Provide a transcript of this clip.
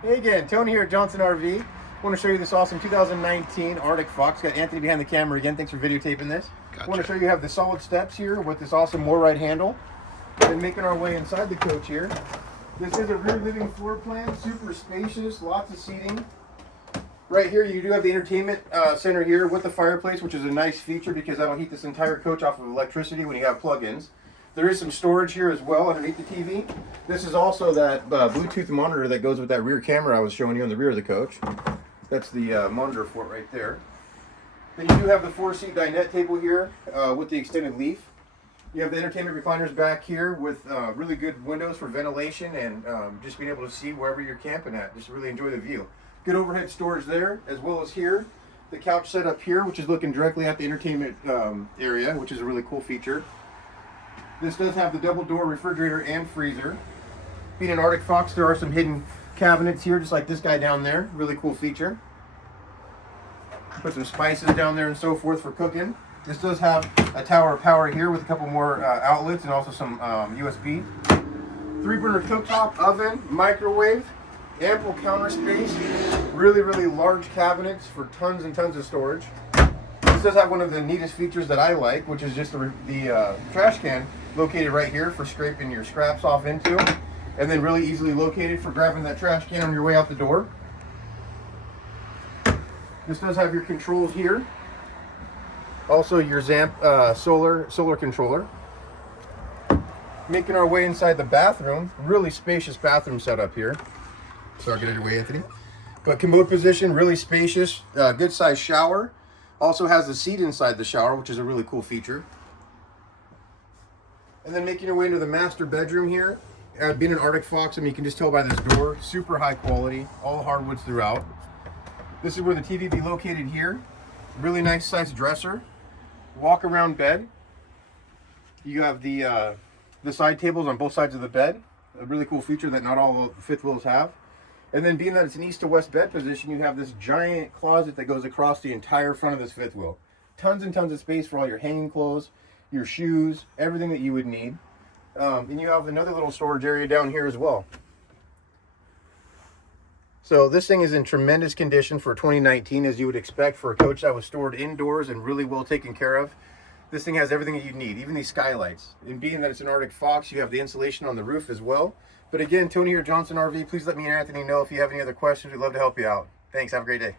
Hey again, Tony here at Johnson RV. I want to show you this awesome 2019 Arctic Fox. Got Anthony behind the camera again. Thanks for videotaping this. Gotcha. I want to show you have the solid steps here with this awesome Morride handle. And making our way inside the coach here. This is a rear living floor plan, super spacious, lots of seating. Right here you do have the entertainment center here with the fireplace, which is a nice feature because that'll heat this entire coach off of electricity when you have plug-ins. There is some storage here as well underneath the TV. This is also that Bluetooth monitor that goes with that rear camera I was showing you on the rear of the coach. That's the monitor for it right there. Then you do have the 4-seat dinette table here with the extended leaf. You have the entertainment recliners back here with really good windows for ventilation and just being able to see wherever you're camping at. Just really enjoy the view. Good overhead storage there, as well as here. The couch set up here, which is looking directly at the entertainment area, which is a really cool feature. This does have the double door refrigerator and freezer. Being an Arctic Fox, there are some hidden cabinets here, just like this guy down there. Really cool feature. Put some spices down there and so forth for cooking. This does have a tower of power here with a couple more outlets and also some USB. 3-burner cooktop, oven, microwave, ample counter space, really large cabinets for tons and tons of storage. This does have one of the neatest features that I like, which is just the trash can located right here for scraping your scraps off into, and then really easily located for grabbing that trash can on your way out the door. This does have your controls here. Also your Zamp solar controller. Making our way inside the bathroom. Really spacious bathroom setup here. Sorry, get out of your way, Anthony. But commode position, really spacious, good sized shower. Also has a seat inside the shower, which is a really cool feature. And then making your way into the master bedroom here. Being an Arctic Fox, I mean, you can just tell by this door, super high quality, all hardwoods throughout. This is where the TV be located here. Really nice sized dresser. Walk around bed. You have the side tables on both sides of the bed. A really cool feature that not all fifth wheels have. And then being that it's an east to west bed position, you have this giant closet that goes across the entire front of this fifth wheel. Tons and tons of space for all your hanging clothes, your shoes, everything that you would need. And you have another little storage area down here as well. So this thing is in tremendous condition for 2019, as you would expect for a coach that was stored indoors and really well taken care of. This thing has everything that you need, even these skylights. And being that it's an Arctic Fox, you have the insulation on the roof as well. But again, Tony here at Johnson RV. Please let me and Anthony know if you have any other questions. We'd love to help you out. Thanks. Have a great day.